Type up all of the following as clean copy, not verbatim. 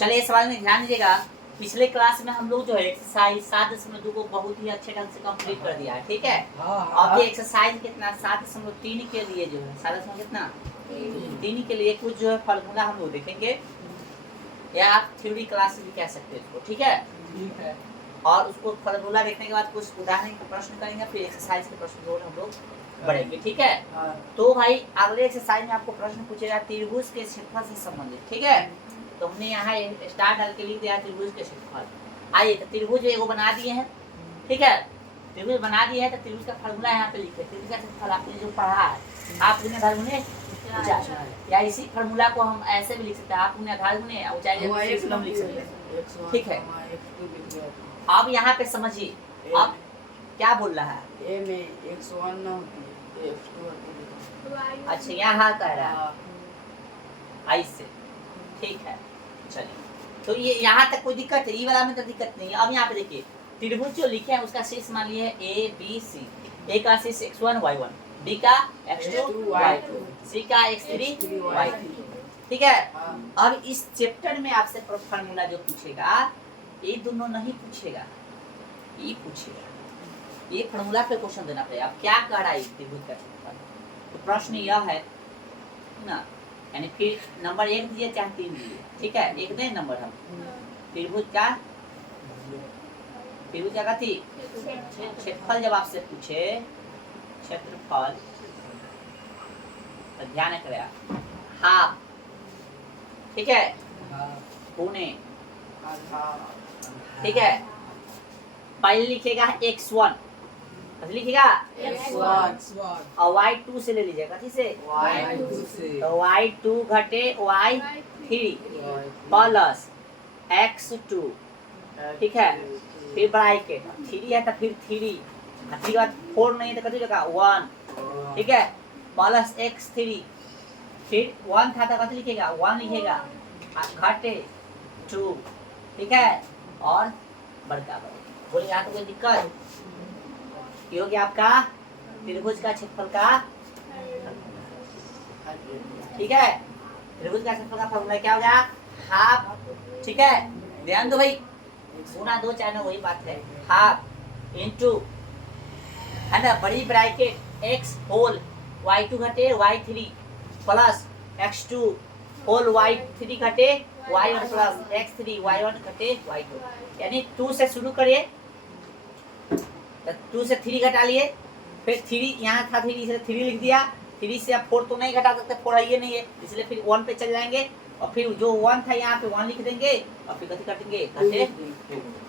चलिए सवाल में ध्यान दीजिएगा। पिछले क्लास में हम लोग जो है एक्सरसाइज 7.2 को बहुत ही अच्छे ढंग से कंप्लीट कर दिया है, ठीक है। अब ये एक्सरसाइज कितना 7.3 के लिए जो है 7 कितना 3 के लिए कुछ जो है फार्मूला हम लोग देखेंगे, या आप थ्योरी क्लास भी कह सकते हैं इसको, ठीक है। ठीक है। और उसको फार्मूला देखने के बाद कुछ उदाहरण के प्रश्न करेंगे, फिर एक्सरसाइज के प्रश्न जो हम लोग बढ़ेंगे, ठीक है। तो भाई अगले एक्सरसाइज में आपको प्रश्न पूछेगा त्रिभुज के क्षेत्रफल से संबंधित, ठीक है। तो हमने यहाँ स्टार डाल के लिख दिया त्रिभुज के क्षेत्रफल। आइए तो त्रिभुज एगो बना दिए हैं, ठीक है। त्रिभुज बना दिए हैं तो त्रिभुज का फार्मूला यहाँ पे लिखे। त्रिभुज का क्षेत्रफल आपने जो पढ़ा है, आप उन्हें आधार गुणे या इसी फार्मूला को हम ऐसे भी लिख सकते हैं, आप उन्हें आधार गुणे ऊंचाई लिख सकते हैं, ठीक है। अब यहाँ पे समझिए, अब क्या बोल रहा है, ए में x1 ना होती है, x2 अच्छा यहाँ कह रहा है आई से, ठीक है। चलिए तो ये यहाँ तक कोई दिक्कत है, ये वाला में तो दिक्कत नहीं है। अब यहाँ पे देखिए त्रिभुज जो लिखे हैं उसका शीर्ष मान लिए ए बी सी। ए का शीर्ष x1 y1, बी का x2 y2, सी का x3 y3, ठीक है। अब इस चैप्टर में आपसे फार्मूला जो पूछेगा ये दोनों नहीं पूछेगा, ये पूछेगा, ये फार्मूला पे क्वेश्चन देना पड़ेगा। अब क्या कह रहा है त्रिभुज का क्षेत्रफल, तो प्रश्न यह है ना, यानी फिर नंबर 1 दिए चाहे 3 दिए, ठीक है। एक दें नंबर हम त्रिभुज का कथी क्षेत्रफल जब आपसे पूछे क्षेत्रफल तो ध्यान करेगा हाफ, ठीक है, गुणे, ठीक है। पहले लिखेगा x1, लिखेगा x1 और y2 से ले लीजिएगा, ठीक से y2 से तो y2 घटे y3 प्लस x2, ठीक है। फिर ब्रैकेट 3 है तो फिर 3 के बाद 4 नहीं तो कथी लिखा 1, ठीक है, प्लस x3, फिर 1 था तो कथी लिखेगा 1 लिखेगा, घटे 2, ठीक है, और बड़का बोले यहाँ तो कोई दिक्कत, ये हो गया आपका त्रिभुज का क्षेत्रफल का, ठीक है। त्रिभुज का क्षेत्रफल का फार्मूला क्या हो गया हाफ, ठीक है। ध्यान दो भाई, गुना 2 चाहे वही बात है, हाफ इनटू है ना बड़ी ब्रैकेट x होल y2 घटे y3 plus x2 whole y3 घटे y1 प्लस x3 y1 घटे y2, यानी 2 से शुरू करिए तो 2 से 3 घटा लिए, फिर 3 यहाँ था 3 से 3 लिख दिया, 3 से आप 4 तो नहीं घटा सकते, 4 ये नहीं है, इसलिए फिर 1 पे चल जाएंगे और फिर जो 1 था यहाँ पे 1 लिख देंगे और फिर कथी काटेंगे घटे।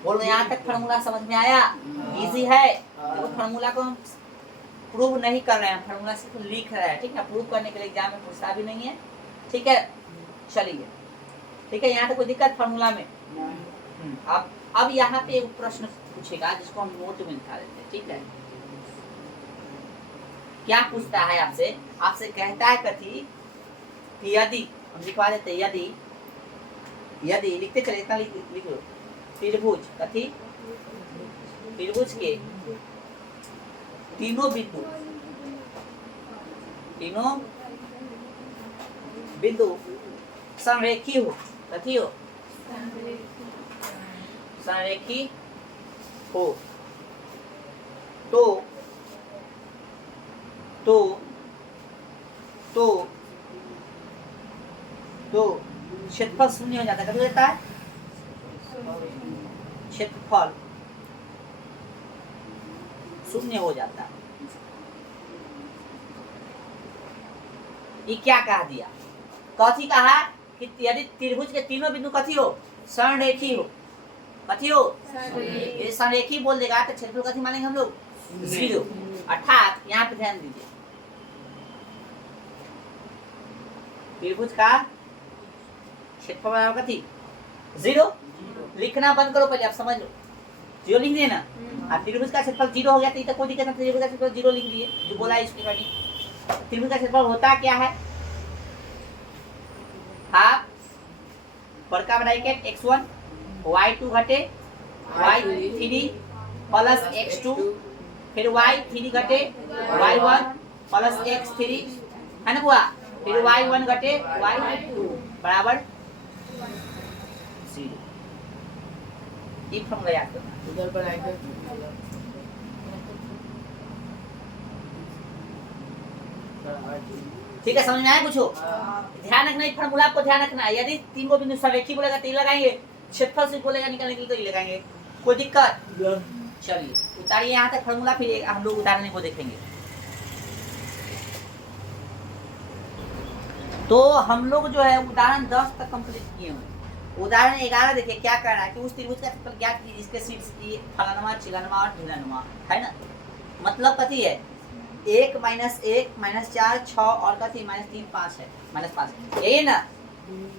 बोलो यहाँ तक फार्मूला समझ में आया, इजी है। देखो फार्मूला को हम प्रूव नहीं कर रहे हैं, फार्मूला सिर्फ लिख रहे हैं, ठीक है। प्रूव करने के लिए एग्जाम में पूछता भी नहीं है, ठीक है। चलिए ठीक है, यहाँ तक कोई दिक्कत फार्मूला में। अब यहाँ पे एक प्रश्न पूछेगा जिसको हम नोट में लिखा देते हैं, ठीक है। क्या पूछता है आपसे, आपसे कहता है कथी कि यदि हम लिखवा देते हैं, यदि लिखते चले इतना लिख लो, त्रिभुज कथी त्रिभुज के तीनों बिंदु संरेखी हो, कथी हो संरेखी हो, तो क्षेत्रफल शून्य हो जाता है। कभी रहता है क्षेत्रफल शून्य हो जाता है। ये क्या कहा दिया, कथी कहा कि यदि त्रिभुज के तीनों बिंदु कथी हो संरेखी हो, कथी हो ये संरेखी बोल देगा तो क्षेत्रफल कथी मानेंगे हम लोग 0, अर्थात यहाँ पे ध्यान दीजिए त्रिभुज का क्षेत्रफल कथी 0, लिखना बंद करो पहले, आप समझ लो 0 लिख दिए ना। अब त्रिभुज का क्षेत्रफल 0 हो गया तो कोई दिक्कत नहीं, त्रिभुज का क्षेत्रफल 0 लिख दिए जो बोला है इसके बारे। त्रिभुज का क्षेत्रफल होता क्या है, हाफ बड़का ब्रैकेट x1 y2 घटे y3 प्लस x2, फिर y3 घटे y1 प्लस x3, है ना बुआ, फिर y1 घटे y2 बराबर 0। ये फॉर्मूला याद करना। इधर पर आएगा ठीक है, समझ में आया? पूछो। ध्यान रखना, एक फॉर्मूला आपको ध्यान रखना है। यदि तीन को बिंदु सरेखी बोलेगा तो ये लगाएंगे, क्षेत्रफल से बोलेगा निकालने के लिए तो ये लगाएंगे। कोई दिक्कत? चलिए उतारिए यहाँ तक फॉर्मूला, फिर हम लोग उतारने को देखेंगे। तो हम लोग जो है उदाहरण 10 तक कंप्लीट किए हुए। उदाहरण 11 देखिए क्या कर रहा है कि उस त्रिभुज का क्षेत्रफल ज्ञात कीजिए जिसके शीर्ष की फलानुमा, चिलानुमा और ढीलानुमा है ना। मतलब कथी है, 1 -1 -4 6 और कथी -3 5 है, -5 यही ना।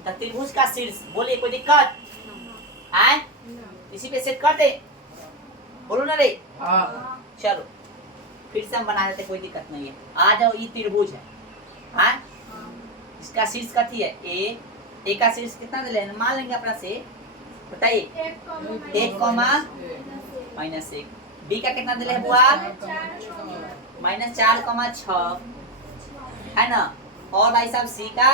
तो त्रिभुज का शीर्ष बोलिए, कोई दिक्कत है? इसी पे सेट कर दे, बोलो ना रे। चलो फिर से हम बना देते, कोई दिक्कत नहीं है। आ जाओ, ये त्रिभुज है, हाँ इसका शीर्ष कथी है ए का शीर्ष कितना दे लेना, मान लेंगे अपना से, बताइए 1, -1। बी का कितना दे ले बुआ, -4, है ना। और भाई साहब सी का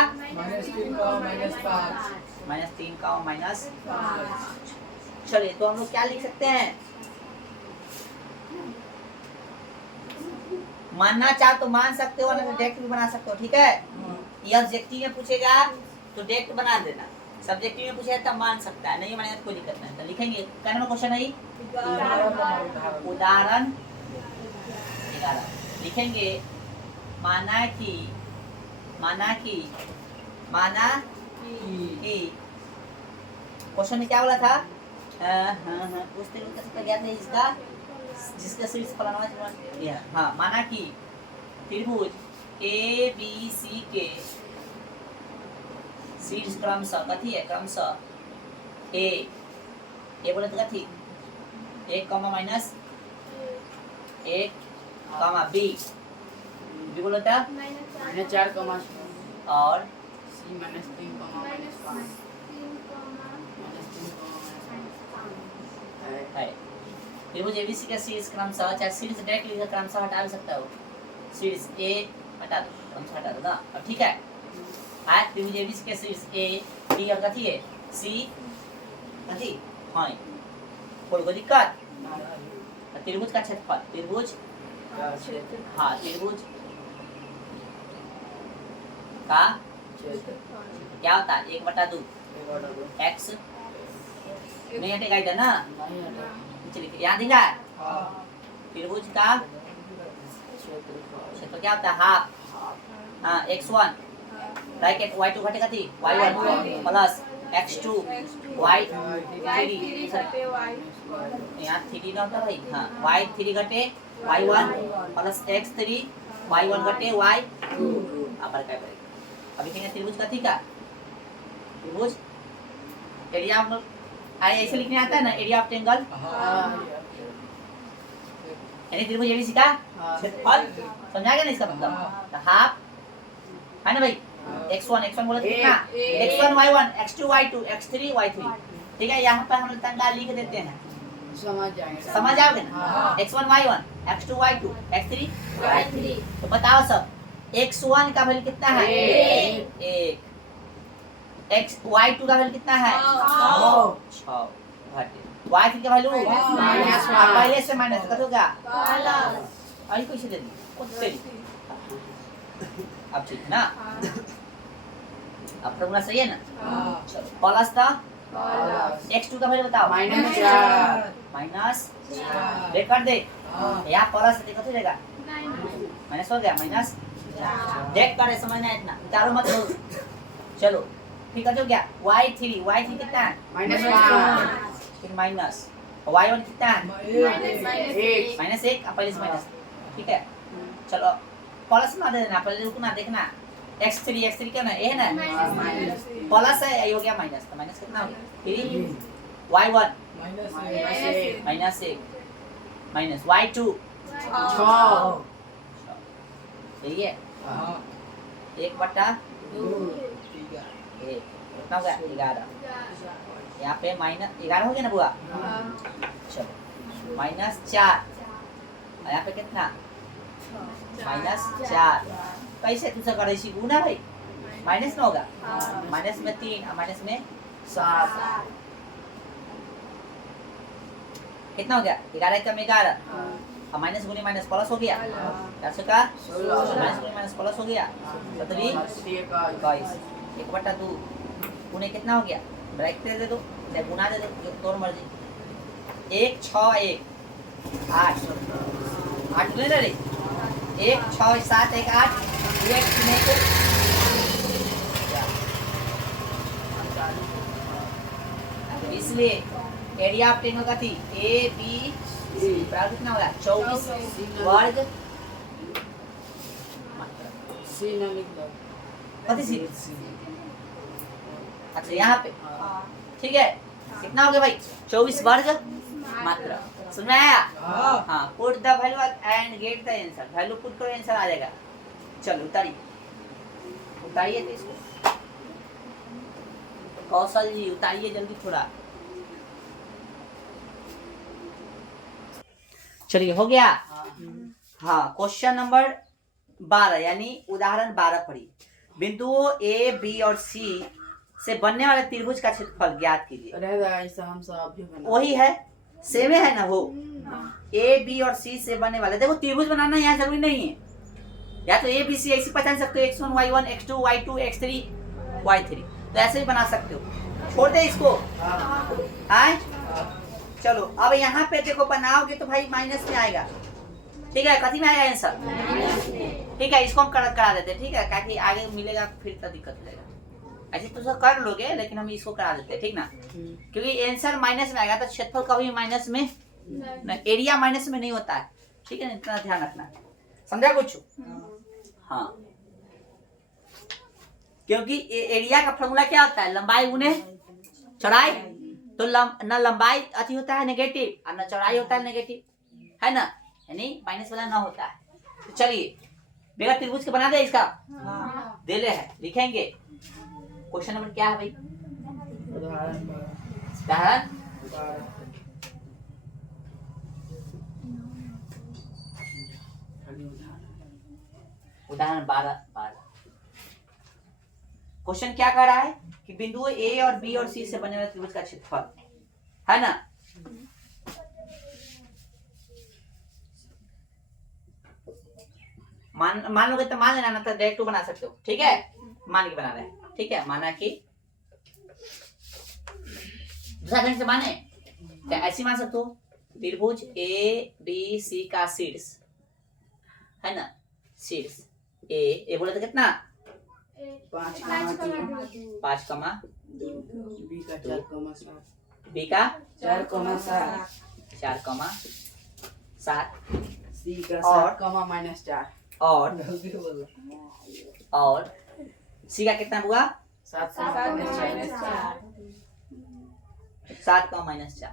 -3 का -5। चलिए तो हम लोग क्या लिख सकते हैं, मानना चाह तो मान सकते हो, ना तो डायरेक्ट भी बना सकते हो। ठीक है, ये ऑब्जेक्टिव में पूछेगा तो डायरेक्ट बना देना, सब्जेक्टिव में पूछेगा तब मान सकता है, नहीं मानेगा तो कोई दिक्कत नहीं। तो लिखेंगे क्या नंबर क्वेश्चन है, उदाहरण 11 लिखेंगे। माना कि क्वेश्चन में क्या बोला था, पूछते लोग ज्ञात नहीं इसका जिसका शीर्ष फलाना, हाँ माना कि त्रिभुज ABC के शीर्ष क्रमशः कथी है, क्रमशः ए बोले तो कथी 1, -1, बी बोलो तो -4, और C -3, है। त्रिभुज ABC का शीर्ष क्रमशः, चाहे शीर्ष डायरेक्ट लिखकर क्रमशः हटा भी सकता हो, शीर्ष ए हटा दो, क्रमशः हटा दो ना। अब ठीक है, आज त्रिभुज ABC के शीर्ष ए बी और कथी है सी कथी, हाँ कोई दिक्कत। त्रिभुज का क्षेत्रफल, त्रिभुज हाँ त्रिभुज का क्या होता है 1/2 x नहीं हटेगा इधर ना, चलिए याद दिखा है। त्रिभुज का क्षेत्र क्या होता है हाफ, हाँ x1 ब्रैकेट y2 घटेगा थी y1 प्लस x2 y3 यहाँ 3 ना होता भाई, हाँ y3 घटे y1 प्लस x3 y1 घटे y2 अपर क्या करेगा। अभी कहेंगे त्रिभुज का थी का त्रिभुज एरिया हम लोग ऐसे लिखने आता है ना, एरिया ऑफ ट्रायंगल, यानी त्रिभुज एबीसी का क्षेत्रफल, समझा गया ना इसका मतलब। तो हाफ है ना भाई, x1 बोले कितना x1 y1 x2 y2 x3 y3, ठीक है। यहाँ पर हम लोग तंगा लिख देते हैं, समझ आओगे ना। x1 y1 x2 y2 x3 y3, तो बताओ सब x1 का वैल्यू कितना है 1, y2 का वैल्यू कितना है 6 घटे, y3 का वैल्यू पहले से माइनस कर दोगा अरे कोई से दे दी अब ठीक ना। अब फॉर्मूला सही है ना, चलो प्लस था x2 का वैल्यू बताओ माइनस देख कर दे, यहाँ प्लस देखो तो देगा माइनस हो गया, माइनस देख कर समझना इतना चारों मत लो। चलो फिर कर दो क्या y3 कितना है फिर माइनस y1 कितना है -1 पहले से माइनस, ठीक है। चलो प्लस ना दे देना, पहले रुकना देखना x3 क्या ना ये है ना प्लस है, ये हो गया माइनस, तो माइनस कितना हो गया फिर y1 -1 माइनस y2 सही है 1/2 कितना हो गया 11, यहाँ पे -11 हो गया ना बुआ। चलो -4 और यहाँ पे कितना -4, कैसे तुझसे कर रही गुना भाई, माइनस में होगा, माइनस में 3 और माइनस में 7, कितना हो गया 11 का 11 हाँ अब माइनस गुने माइनस प्लस हो गया 400 का 16 माइनस गुने माइनस प्लस हो गया 17 21 1/2 गुने कितना हो गया ब्रैकेट दे दो या गुना दे दो जो तोर मर्जी 1 6 1 8 8 ले रे 1 6 7 1 8 1 3 को तो इसलिए एरिया ऑफ ट्रायंगल का थी ए बी सी बराबर कितना होगा 24 वर्ग सी ना निकला कथी सी अच्छा यहाँ पे ठीक है कितना हो गया भाई 24 वर्ग मात्रा समझ में आया हाँ put the value and get the answer value put करो आंसर आ जाएगा चलो उतारिए तो इसको कौशल जी उतारिए जल्दी थोड़ा चलिए हो गया हाँ क्वेश्चन नंबर 12 यानी उदाहरण 12 पढ़िए बिंदुओं ए बी और सी से बनने वाले त्रिभुज का क्षेत्रफल ज्ञात कीजिए रहेगा ऐसा हम सब भी बना वही है सेम है ना वो ए बी और सी से बनने वाले देखो त्रिभुज बनाना यहाँ जरूरी नहीं है या तो ए बी सी ऐसे पहचान सकते हो x1 y1 x2 y2 x3 y3 तो ऐसे भी बना सकते हो छोड़ दे इसको आए चलो अब यहाँ पे देखो बनाओगे तो भाई माइनस में आएगा ठीक है कथी में आएगा आंसर ठीक है इसको हम करा देते हैं ठीक है ताकि आगे मिलेगा फिर तो दिक्कत हो जाएगा ऐसे तो सब कर लोगे लेकिन हम इसको करा देते हैं ठीक ना क्योंकि आंसर माइनस में आएगा तो क्षेत्रफल कभी माइनस में एरिया माइनस में नहीं होता है ठीक है इतना ध्यान रखना समझा कुछ हाँ क्योंकि एरिया का फॉर्मूला क्या होता है लंबाई गुने चौड़ाई तो न लंबाई अति होता है नेगेटिव और न चौड़ाई होता है नेगेटिव है ना यानी माइनस वाला ना होता है तो चलिए बेगा त्रिभुज के बना दे इसका देले है लिखेंगे क्वेश्चन नंबर क्या है भाई उदाहरण उदाहरण 12 उदाहरण 12 क्वेश्चन क्या कह रहा है कि बिंदुओं ए और बी और सी से बने वाले त्रिभुज का क्षेत्रफल है ना मान लोगे तो मान लेना ना तो डायरेक्ट बना सकते हो ठीक है मान के बना रहे हैं ठीक है माना कि दूसरा खंड से माने तो ऐसे मान सकते हो त्रिभुज ए बी सी का शीर्ष है ना शीर्ष ए बोले तो कितना 5 कमा बी का 4,7 बी का 4,7 7 सी का और 7,-4 और सी का कितना हुआ 7,-4 7 का -4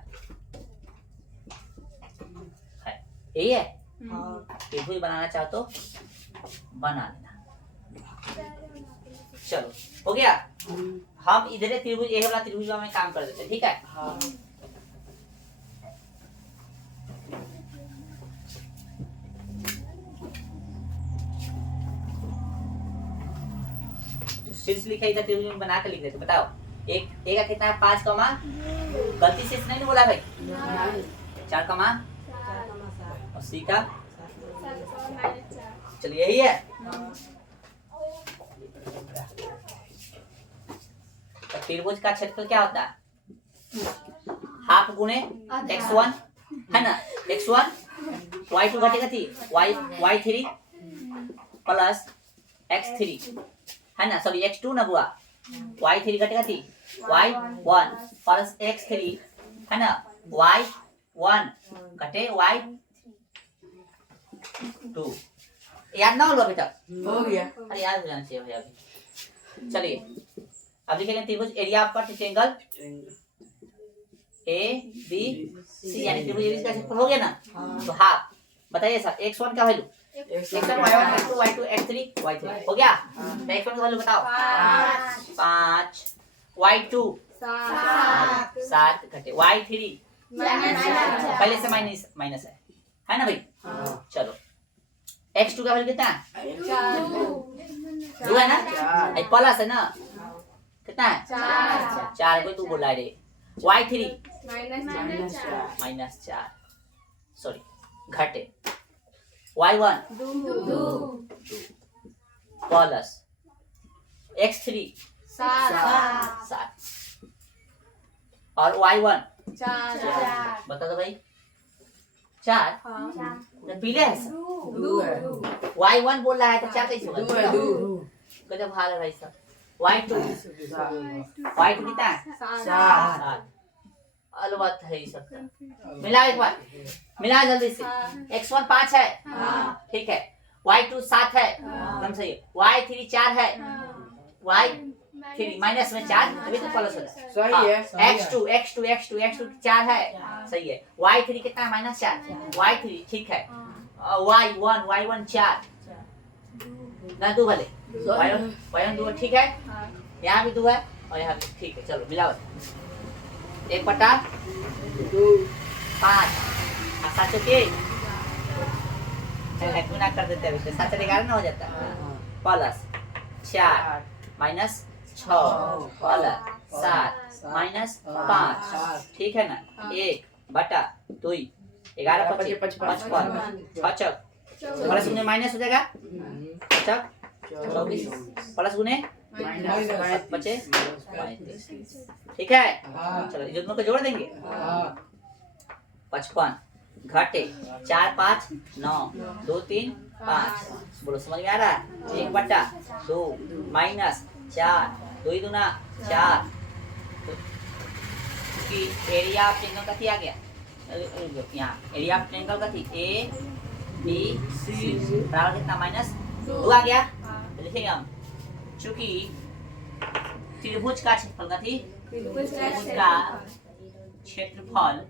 है यही है त्रिभुज बनाना चाहो तो बना लेना चलो हो गया हम इधर त्रिभुज ये वाला त्रिभुज में काम कर देते ठीक है हाँ शीर्ष लिखा इधर त्रिभुज में बना के लिख देते बताओ एक का कितना है 5 कमा गलती से नहीं बोला भाई 4 कमा और सी का चलिए यही है तो त्रिभुज का क्षेत्रफल क्या होता है हाफ गुणे x1 है ना x1 y2 घटेगा थी y3 प्लस x3 है ना सॉरी x2 ना हुआ y3 घटेगा थी y1 प्लस x3 है ना y1 घटे y2 याद ना हो अभी तक हो गया अरे याद हो जाना चाहिए भैया अभी चलिए अब लिखेंगे त्रिभुज area of triangle A B C यानी त्रिभुज एरिया का क्षेत्रफल हो गया ना तो हाफ बताइए सर x1 का value x1 y1 x2 y2 x3 y3 हो गया तो x1 का वैल्यू बताओ 5 y2 7 घटे y3 पहले से माइनस है ना भाई चलो x2 का वैल्यू कितना है 2 है ना प्लस है ना कितना है 4 को तू बोला रे y3 -4 सॉरी घटे y1 2 प्लस x3 7 और y1 4 बता दो भाई 4 पीले है सर 2 है y1 बोल रहा है तो 4 कैसे 2 है होगा 2 गजब हाल है भाई साहब y2 y2 कितना है 4 7 अलवत है ये सब मिला एक बार मिला जल्दी से x1 5 है ठीक है y2 7 है एकदम सही है y3 4 है y3 माइनस में 4 तभी तो प्लस होता है सही है x2 4 है सही है y3 कितना है माइनस 4 y3 ठीक है y1 4 ना दो भले y1 2 ठीक है यहाँ भी 2 है और यहाँ भी ठीक है चलो मिलाओ 1/5 सात के गुना कर देते हैं 7 11 ना हो जाता है प्लस 4 माइनस 6 प्लस 7 माइनस 5 ठीक है ना 1/2 11 25 55 6 प्लस गुने माइनस हो जाएगा 24 प्लस गुने बचे 35 ठीक है चलो ये दोनों को जोड़ देंगे 55 घटे 4 5 9 2 3 5 बोलो समझ में आ रहा है 1/2 माइनस 4 2 दूना 4 कि एरिया ऑफ ट्रायंगल का आ गया यहाँ एरिया ऑफ ट्रायंगल का थी ए बी सी बराबर कितना माइनस 2 आ गया लिखेंगे हम चूंकि त्रिभुज का क्षेत्रफल का थी त्रिभुज का क्षेत्रफल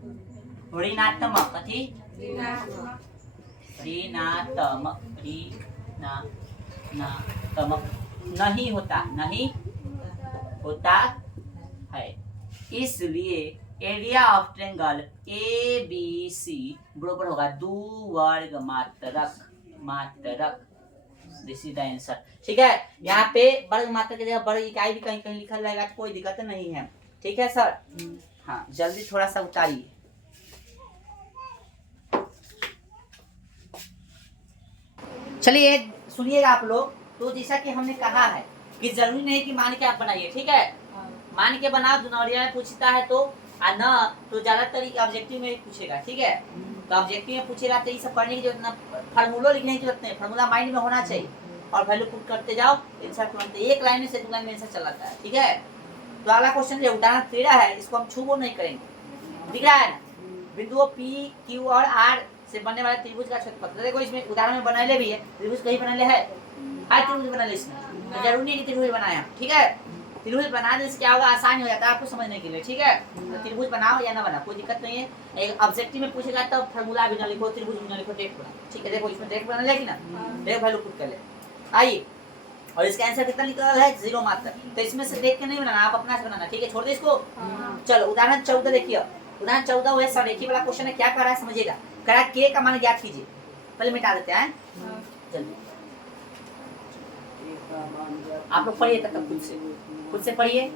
ऋणात्मक कथी ऋणात्मक नहीं होता है इसलिए area of triangle A B C बराबर होगा 2 वर्ग मात्रक दिस इज द आंसर ठीक है यहाँ पे वर्ग मात्रक की जगह वर्ग इकाई भी कहीं कहीं लिखा जाएगा तो कोई दिक्कत नहीं है ठीक है सर हाँ जल्दी थोड़ा सा उतारिए चलिए सुनिएगा आप लोग तो जैसा कि हमने कहा है कि जरूरी नहीं कि मान के आप बनाइए ठीक है मान के बनाओ दुनौरिया में पूछता है तो न तो ज्यादातर ऑब्जेक्टिव में पूछेगा ठीक है तो ऑब्जेक्टिव में पूछेगा तो ये सब करने की जरूरत ना फार्मूला लिखने की जरूरत नहीं फार्मूला माइंड में होना चाहिए और वैल्यू पुट करते जाओ आंसर तुरंत एक लाइन में से 2 लाइन में आंसर चल आता है ठीक है तो अगला क्वेश्चन जो उदाहरण 13 है इसको हम छू नहीं करेंगे दिख रहा है ना बिंदुओं P Q और R से बनने वाले त्रिभुज का क्षेत्रफल देखो इसमें उदाहरण में बनाले भी है त्रिभुज कहीं बनाले है हर त्रिभुज बनाले इसमें तो जरूरी नहीं कि त्रिभुज बनाया ठीक है त्रिभुज बनाने से क्या होगा आसान हो जाता है आपको समझने के लिए ठीक है तो त्रिभुज बनाओ या ना बनाओ कोई दिक्कत नहीं है एक ऑब्जेक्टिव में पूछेगा तो फार्मूला भी ना लिखो त्रिभुज भी ना लिखो डायरेक्ट बनाओ ठीक है देखो इसमें डायरेक्ट बना लेगी ना डायरेक्ट वैल्यू पुट कर ले आइए और इसका आंसर कितना निकल रहा है 0 मात्र तो इसमें से देख के नहीं बनाना आप अपना से बनाना ठीक है छोड़ दे इसको चलो उदाहरण 14 देखिए उदाहरण 14 है सरेखी वाला क्वेश्चन है क्या कर रहा है समझिएगा कह रहा है k का मान ज्ञात कीजिए पहले मिटा देते हैं जल्दी आप लोग पढ़िए तब खुद से पढ़िए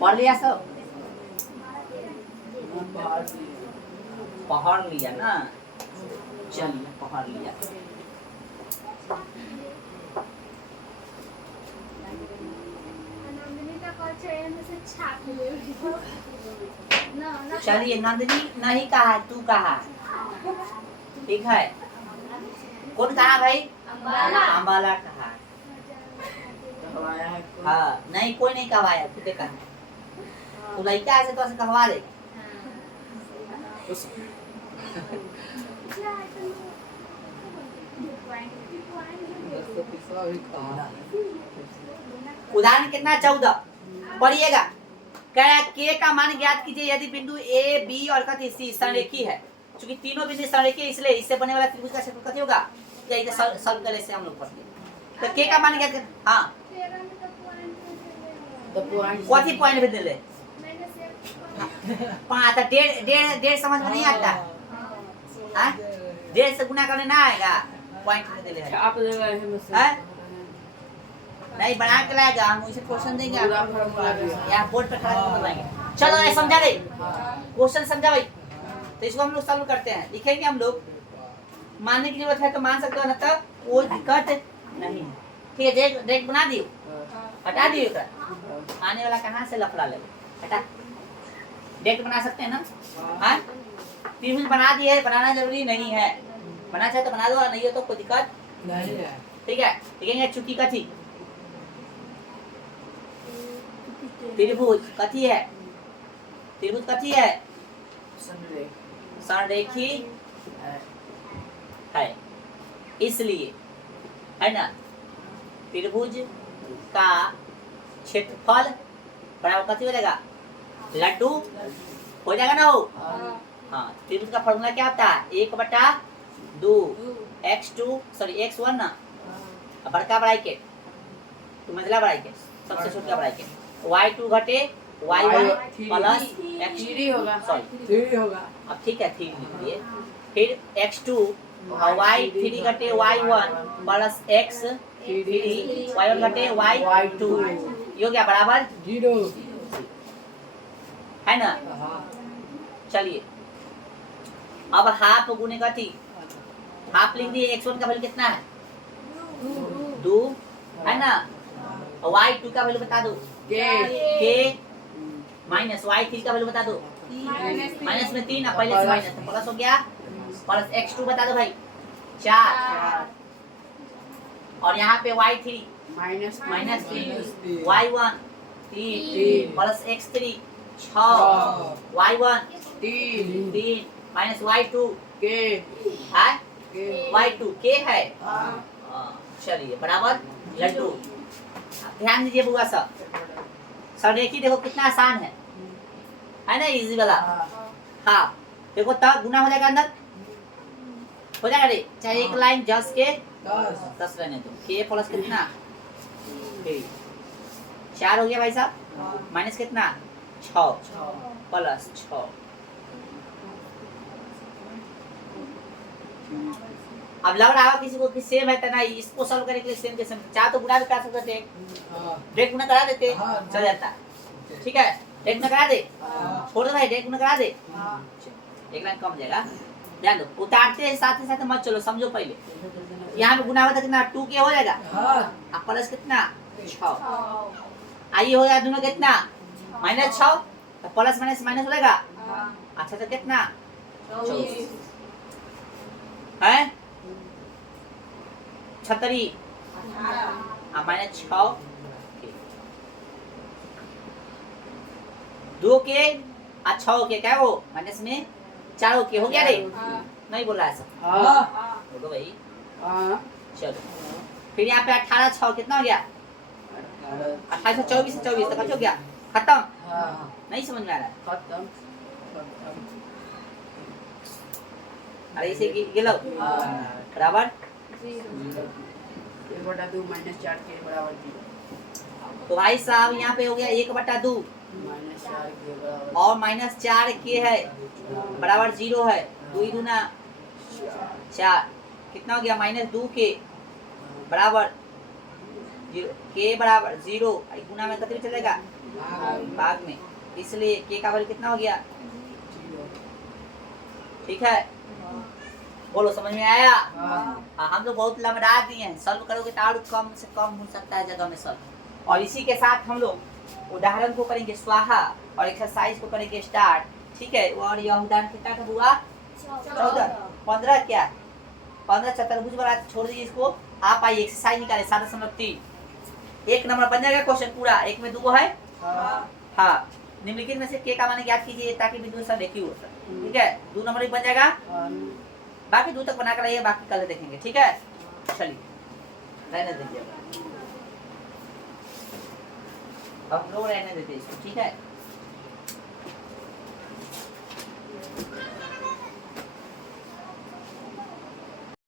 पढ़ लिया सब पढ़ लिया ना चलिए पढ़ लिया चलिए नंदिनी नहीं कहा है तू कहा है ठीक है कौन कहा भाई अम्बाला कहा हाँ नहीं कोई नहीं कहवाया तू कहा तू लड़का ऐसे तो ऐसे कहवा दे उदाहरण कितना 14 पढ़िएगा कह रहा है के का मान ज्ञात कीजिए यदि बिंदु ए बी और कथी सी संरेखी है क्योंकि तीनों बिंदु संरेखी है इसलिए इससे बनने वाला त्रिभुज का क्षेत्रफल कथी होगा या इसे सॉल्व करने से हम लोग पढ़ते तो के का मान ज्ञात हां कथी पॉइंट भी दे ले पांच डेढ़ समझ में नहीं आता हां 1.5 से गुना करने ना आएगा, पॉइंट नहीं दे रहे आप जगह है बस हैं? नहीं बना के लाएगा, हम उसे क्वेश्चन देंगे पूरा आपको। फॉर्मूला दिया। यहाँ बोर्ड पे खड़ा करके बताएंगे। चलो ये समझा रही, क्वेश्चन समझा भाई, तो इसको हम लोग सॉल्व करते हैं, लिखेंगे हम लोग, मानने की जरूरत है तो मान सकते हो, ना तब कोई दिक्कत नहीं है। ठीक है, डायरेक्ट बना दियो, हटा दियो एकरा। आने वाला कहाँ से लफड़ा ले, हटा, डायरेक्ट बना सकते हैं ना? हाँ, त्रिभुज बना दिए, बनाना जरूरी नहीं है, बना चाहे तो बना दो, और नहीं हो तो कोई दिक्कत नहीं है। ठीक है। लिखेंगे चुकी कथी, त्रिभुज कथी है, त्रिभुज कथी है, संरेखी है, इसलिए है ना, त्रिभुज का क्षेत्रफल बराबर कथी हो जाएगा, लड्डू हो जाएगा ना हो। हाँ, त्रिभुज का फॉर्मूला क्या होता है, 1/2 x1 ना, बड़का ब्रैकेट तो मंझला ब्रैकेट, सबसे छोटा ब्रैकेट, y2 घटे y1 प्लस x थ्री होगा, सॉरी थ्री होगा। अब ठीक है, 3 लिख दिए, फिर x2 और y3 घटे y1 प्लस x3 y1 घटे y2, ये हो गया बराबर 0 है ना। चलिए अब हाफ गुने कथी, हाफ लिख दिए, x1 का वैल्यू कितना है, 2 है ना, और y2 का वैल्यू बता दो, k माइनस y3 का वैल्यू बता दो, माइनस में 3, अब पहले से माइनस तो प्लस हो गया, प्लस x2 बता दो भाई 4, और यहाँ पे y3 minus -3, y1 3 plus x3 6, y1 3 minus y2 के है, के y2 k है। चलिए बराबर लड्डू। ध्यान दीजिए बुआ सब, संरेखी देखो कितना आसान है ना, इजी वाला। हाँ देखो तब गुना हो जाएगा, अंदर हो जाएगा रे, चाहे एक लाइन 10 के 10 रहने दो, के प्लस कितना 4 हो गया भाई साहब, माइनस कितना 6 प्लस 6, अब लग रहा है किसी को कि सेम है तो नहीं, इसको सॉल्व करने के लिए सेम के सेम, चाहे तो गुना भी कर सकते थे, डायरेक्ट गुना करा देते चल जाता, ठीक है, डायरेक्ट गुना करा दे, छोड़ दो भाई, डायरेक्ट गुना करा दे, एक लाइन कम हो जाएगा। ध्यान दो, उतारते साथ ही साथ मत चलो, समझो पहले, यहाँ पे गुना होता कितना 2k हो जाएगा, अब प्लस कितना 6, आइए हो जाएगा दोनों कितना -6, तो प्लस माइनस माइनस हो जाएगा, अच्छा तो कितना 24 है, 36 -6 2 के 6 के क्या हो माइनस में 4 के हो गया रे, नहीं बोल रहा है सब, बोलो भाई। चलो फिर यहाँ पे 18 6 कितना हो गया, 28 24 से 24 तक हो गया, खत्म, नहीं समझ में आ रहा है, खत्म। अरे इसे गिलो बराबर 1/2 माइनस 4 के बराबर 0, तो भाई साहब यहाँ पे हो गया 1/2 माइनस 4 के बराबर और -4 के है बराबर 0 है, 2 दूना 4 कितना हो गया -2 के बराबर 0, के बराबर 0 गुना में कितने चलेगा भाग में, इसलिए के का वैल्यू कितना हो गया, 0। ठीक है, बोलो समझ में आया। हाँ। हम लोग बहुत लमड़ा दिए हैं, सॉल्व करोगे तो और कम से कम हो सकता है जगह में सॉल्व, और इसी के साथ हम लोग उदाहरण को करेंगे स्वाहा और एक्सरसाइज को करेंगे स्टार्ट, ठीक है। और यह उदाहरण कितना का हुआ 14 15 क्या 15 चतुर्भुज वाला छोड़ दीजिए इसको, आप आइए एक्सरसाइज निकाले 7.3, 1 नंबर बन जाएगा क्वेश्चन पूरा, 1 में 2 है। हाँ निम्नलिखित में से के का मान ज्ञात कीजिए ताकि बिंदु संरेखी हो, ठीक है, 2 नंबर भी बन जाएगा, बाकी 2 तक बना कर रहिए, बाकी कल देखेंगे, ठीक है। चलिए रहने दीजिए, हम लोग रहने देते इसको, ठीक है।